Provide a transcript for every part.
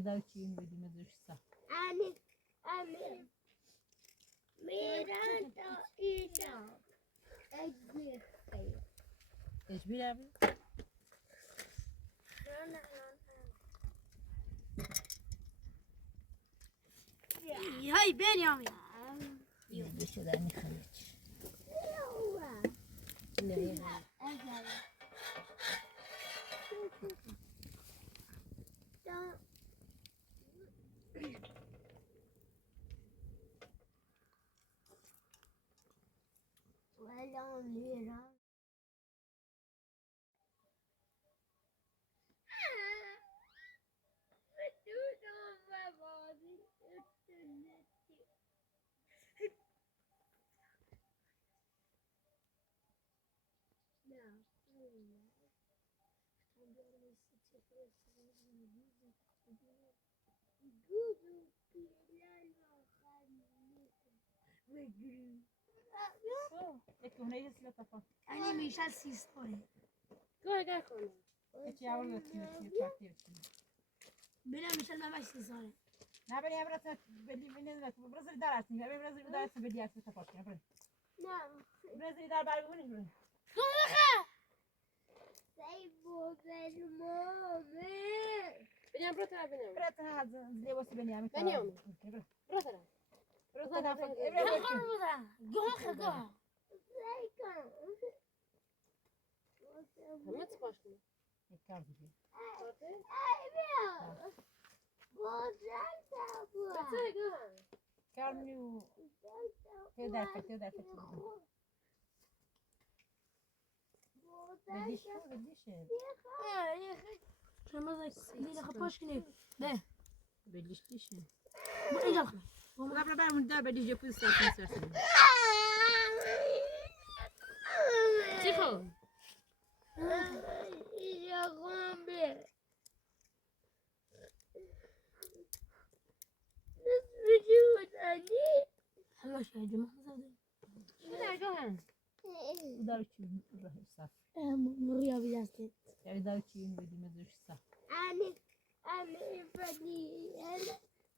Evde uçuyum dediğimiz uçsa. Anne. Miranda ila. Ecbi. Ecbir abi. Hay ben ya. Bir şeyler ne kalmış. Ne? هناك هي سلطة. أنا مش هسيستوري. قاعد خونه. إيش يا ولد تنتي بلا مش أنا مش سيستوري. نه بری امروز بدی بینید برزیل دار هستی بری برزیل دار هستی بدی هستی تفاوت کنه بری نه برزیل دار بری بینید بری خلاص سيبوا بالماء بنيام برتها بنيام برات هذا زي واسي بنيامين بنيامين. برتها برات هذا فوق يا خربوزة جون خجا زيكا ما تسمعش يكارد فيه كارنيو تقدر بديش شمازك دينا خباش كني ده بديش ديش ما يلا وقبل من ده بديش يكون ساكن تيفو يا غامبي بجود أني حلاش يا جماعة لا جوهان ودار تشوف روح الصف مريا بجاستي يعني دار تشوف بدي مدرش الصف أنا فدي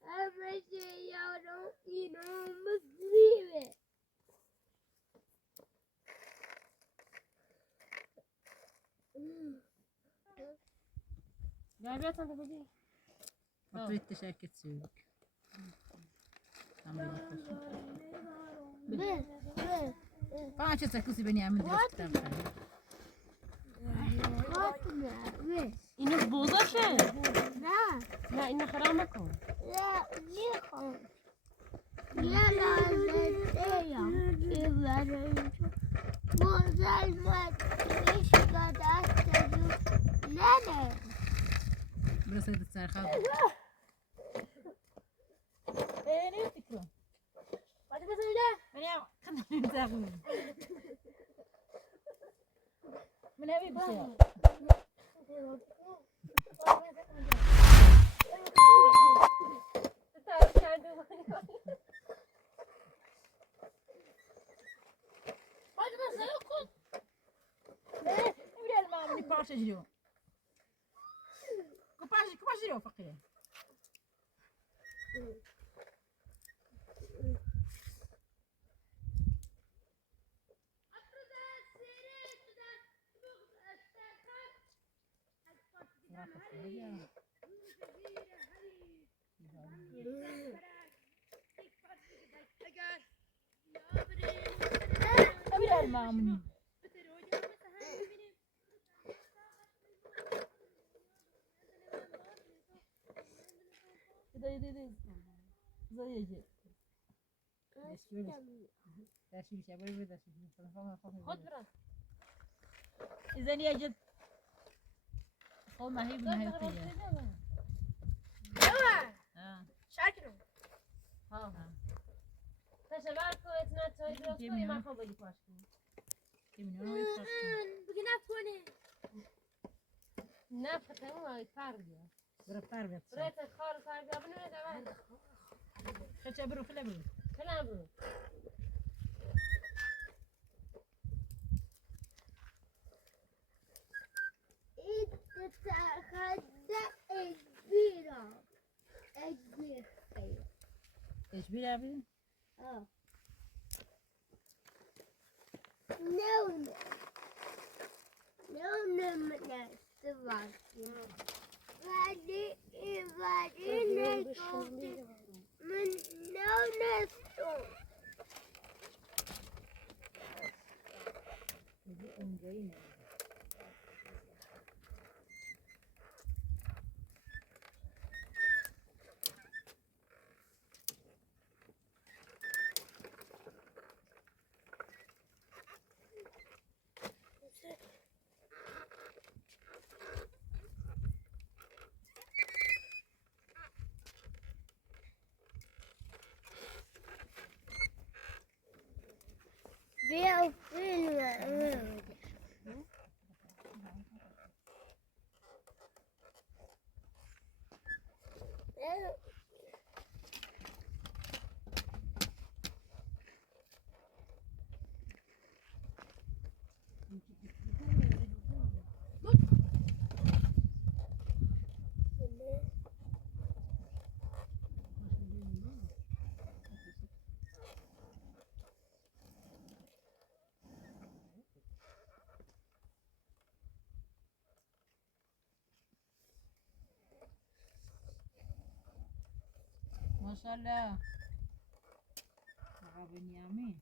أنا شيء يارو إنه مسلمة جايبات أنت بدي ما تريد تشارك تسوق بس فانا شو سكوسي بنيامين درست كتاب إنه بوضة لا لا إنه حرامكم لا ليكم يلا زيتيا وزي ما تريش قد أستجو لا برسيد السرخاب ايه ليه تكرم بعد بس لا بنيام خلنا نتاخذ من أبي بشيء بعد بس يكون إيه إبري الماء من باش أجرو كباش أجرو فقير أبي الماء من ده زي يجي داشي مش أبغى داشي خد برا إذا يجد هو ما هي بنهاية شاكرو ها تشبعت كويتنا توي بروسكو ما خبر لي باشكو بقينا فوني نافقة هو يتارجع برفتار بيت بريت الخال تارجع بنو ده كتشبرو كله برو كلام برو اتخذت كبيرة ايش بيها بيه؟ No, ما شاء الله. بابا بنيامين.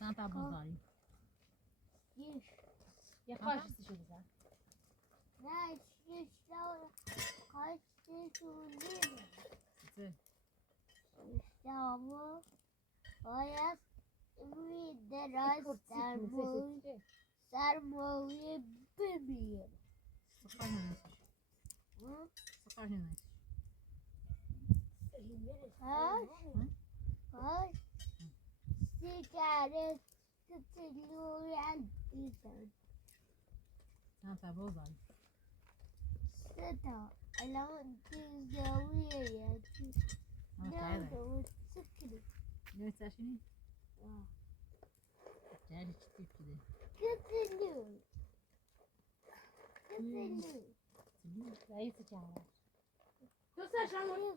سانتا بوزاري. يا خاش تشوف ذا سرمایه ببین سیگارت ستلوی عزیزم سانتا بوزاري. ستا الان تزاویه یکی نادو سکری Ne taşını? Gel çıktı kide. ستلوی رئيس الجامعة دوستا شاموتی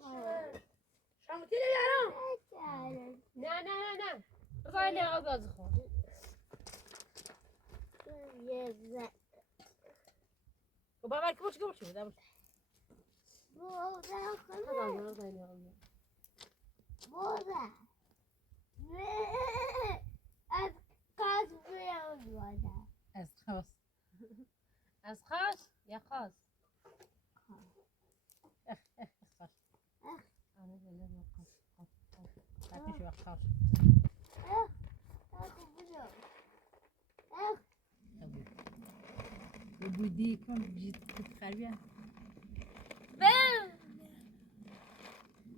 بیارم نه نه نه نه بزای نه آگاز خود Baba belki boş boş ver. بوده از قاس بیام بوده Az خلاص. از خاص یا خاص خلاص. أنا بلاد خاص لكن شو خلاص. اخو بیام بودی کن جیت خربیه.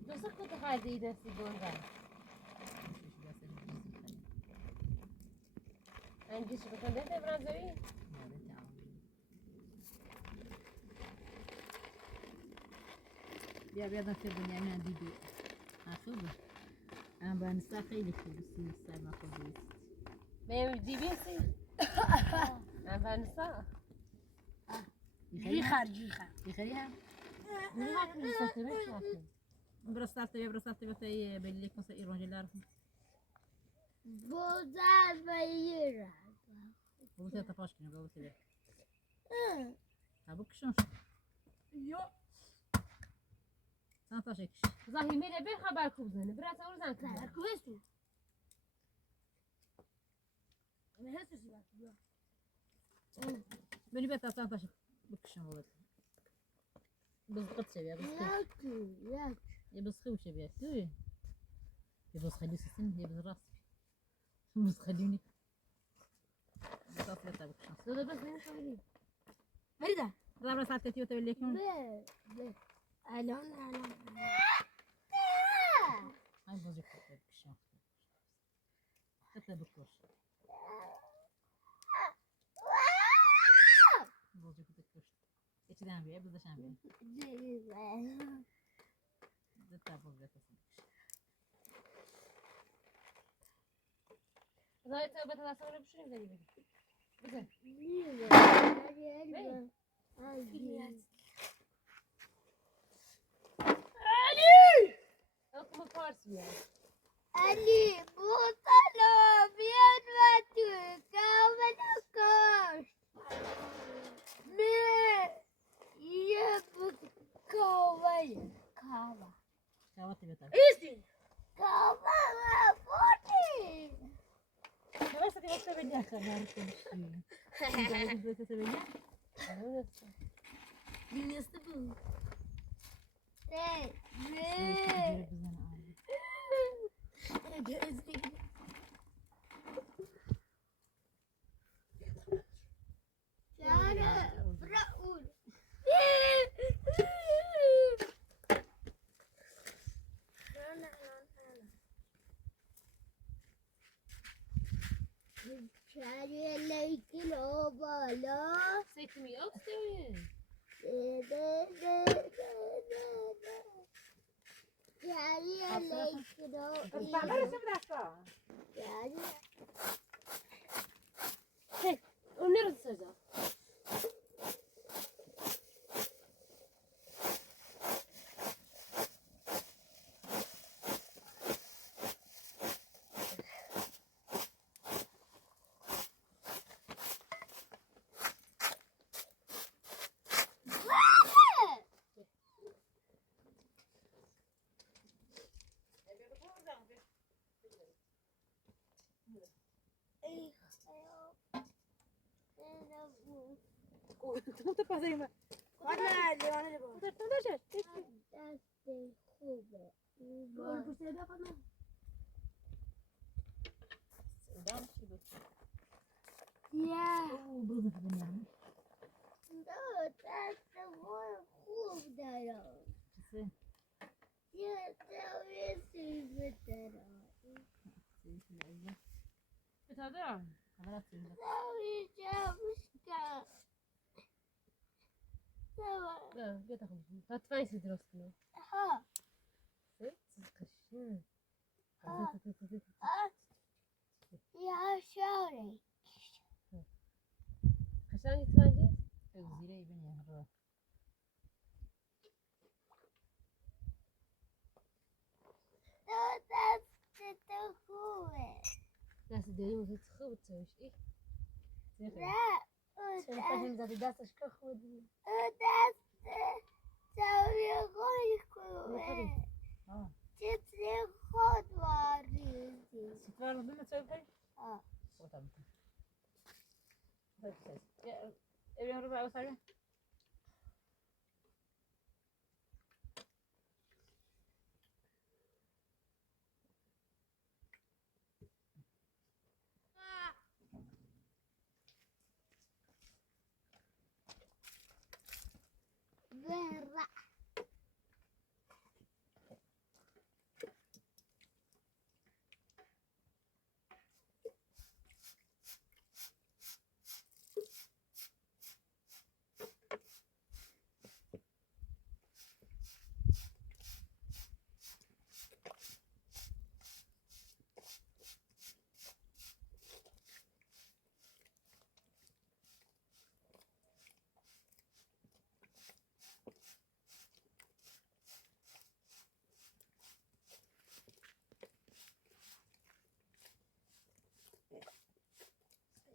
دوست كنت خالدي دستي بونغا عندي شو بكون ده برازيلي بیا بیا دکتر بنیامین دیدی. خوبه. اما بنسا خیلی خوبه سر ما خوبه. ما دي بيسي أنا بنسى جیخر بخيرها. ما كل سنة مش برستالت بتاعي باللي كنت إيراني عارفه. بوده بیارم وبتاعي تفاش كنا بقول كده. أبوك شلون؟ یا سانتاشيكش. ظاهر ميدا بين خبر كوبزن برات أورزان كذا کویستی من هستی سیبا بني بيت سانتاشيك بكشون ولد. بزقت شبيه بزقت. یکی يبزخو شبيه سوي. يبزخلي سن يبزراس. بزخليني. بزاف لتا بكشون. ده بس مين خبري بریده رابع ساعة تيجي وتبليكون. به الان هاي بزوج بكشون. حتى بكوش. بزوج بكوش. إيش ده عم بيه بزاش عم بيه. ده تابوز ده تسمع. ظاهر تبى تلاصق بشري بدي بزن وقتی بهتر ایستی بس ti posso venire a chiamare così potete venire dinleste bu. Zeytin mi yok değil. parlare sempre da qua O neresi sıcak? tu te passi ma Guarda, Leone, tu deixa Yeah. bruno fa venire sì بتادر خلاص Gel takalım. Tatvan sidrosunu. Siz kaşın. Kaşan gitmence? زيري بني هرا Nasıl diyeyim o sıkı bıçamış. Sen kaçın zaten ders çıkıyor. اه Çiftli kod var. سكر ضمن تسوي هاي اه وطبعا ابي ربع وسبع Berra.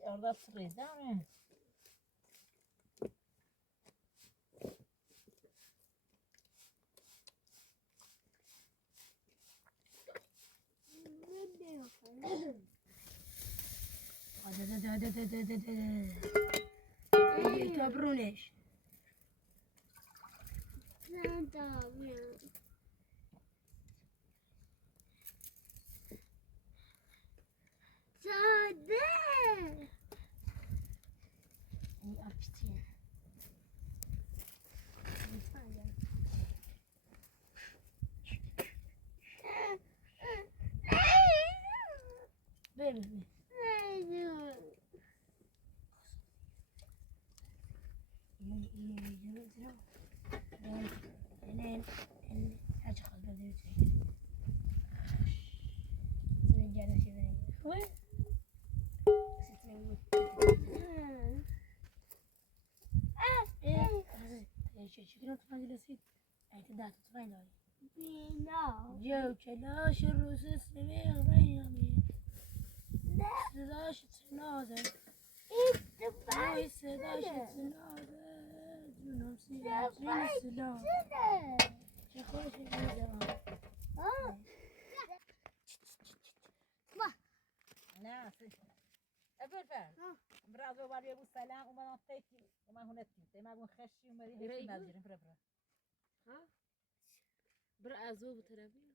orada sıkıyız değil mi? Kabruneş. Sen tamam. Sade. İyi apiti. Lütfen gel. Ver mi? شكرا تفاجئ لسيد اعتداء تفاجئ بينا جو كلاش الروس السمير بينامي سداش تنازل اتفاق سداش تنازل جنوب سيداش سلام شخوش في زمان نه افرفر براز و ولی ابو سلام اومدن تکی اومد هنت تیم ما بون خشی اومدی هیچ نذاریم فرفر ها بر ازو بتربی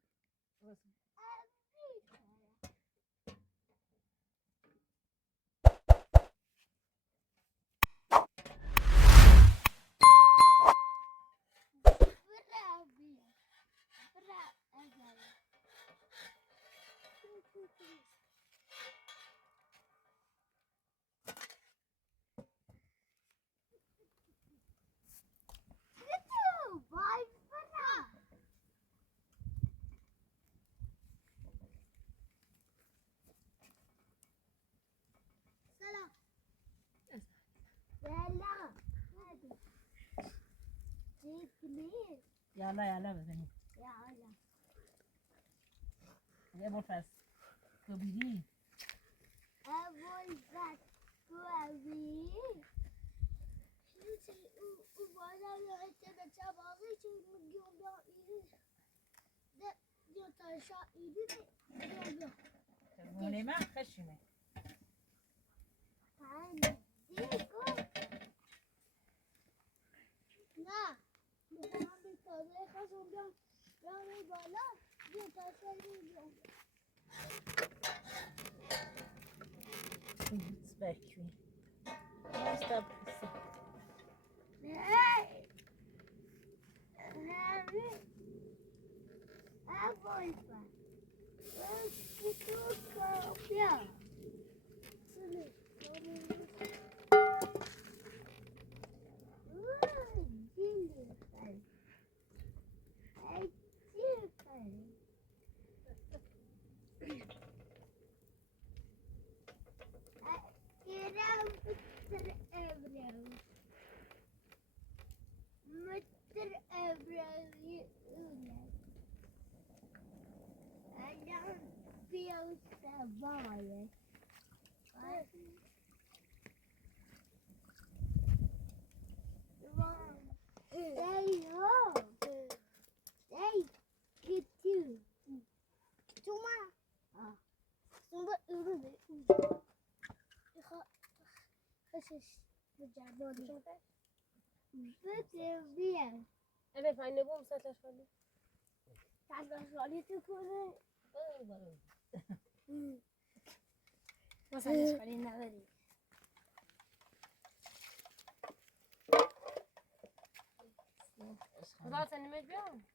يلا بزني يا ابو الفاس كبيرين هوني ما خشمه سباكي استب evet anne bu مسطح خالی مسطح خالی نداری خدا سنی مجبورم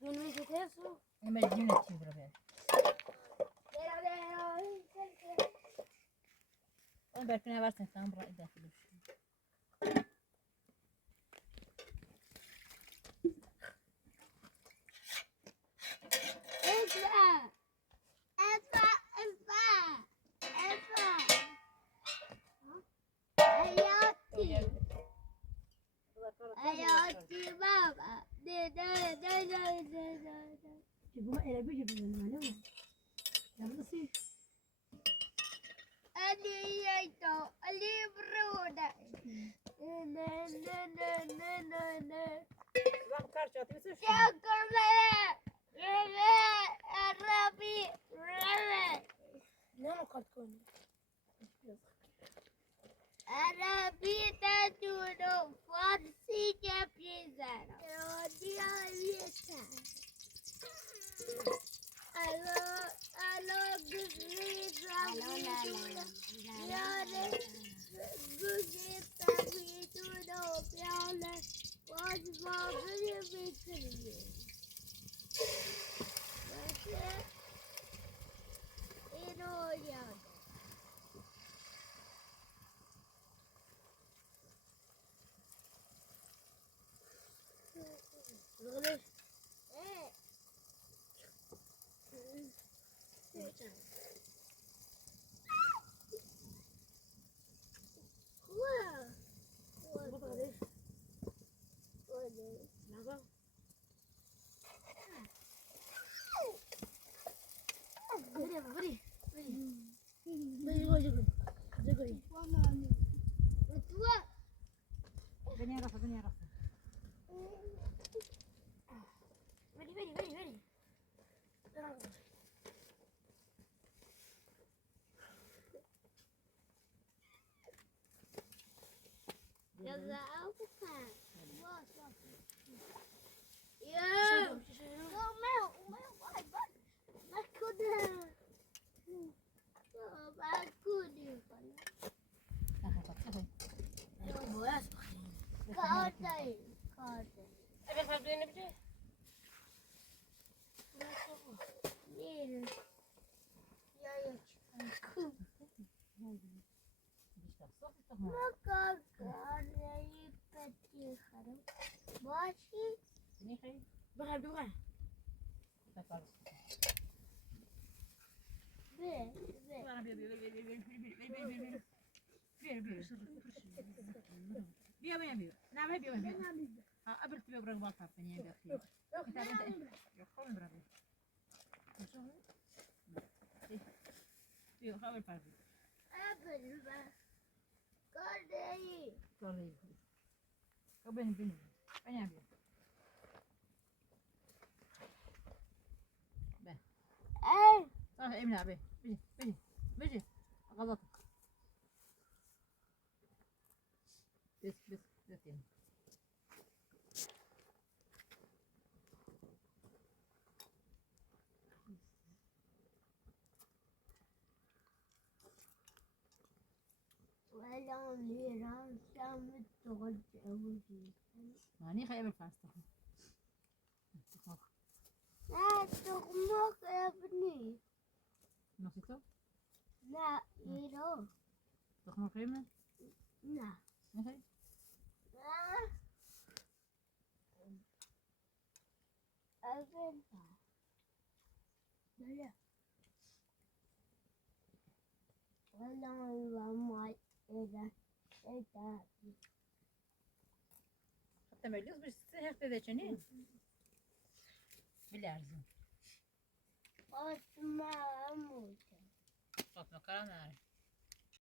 دونمی که تیسو المجنون تيم برافير انا بركنا برسن كان برا داخل جيبوها إلى بيجي بالمعلومة لا بصير وقت كار شاطي بس لا قد كون الدنيا رفض Ready. أبي الفردوين بجي بخير بخير بیا بیا نه بیا قبل تبي برا قبل تعرفني يا أخي انت يا خوي برا بيو قبل تعرفني قبل قبل بيني بيني بيو صح ابني أبي بيجي غلطك بس يعني ماني خايب الفاستة لا تغمق يا ابني نصيته لا يرو تخمر قيمة لا مثلا لا أبدا لا ولا ما إذا إذا حتى ما يجوز باش تسهر تذاكرني بالعرزة أسمع موت فاطمة كرامة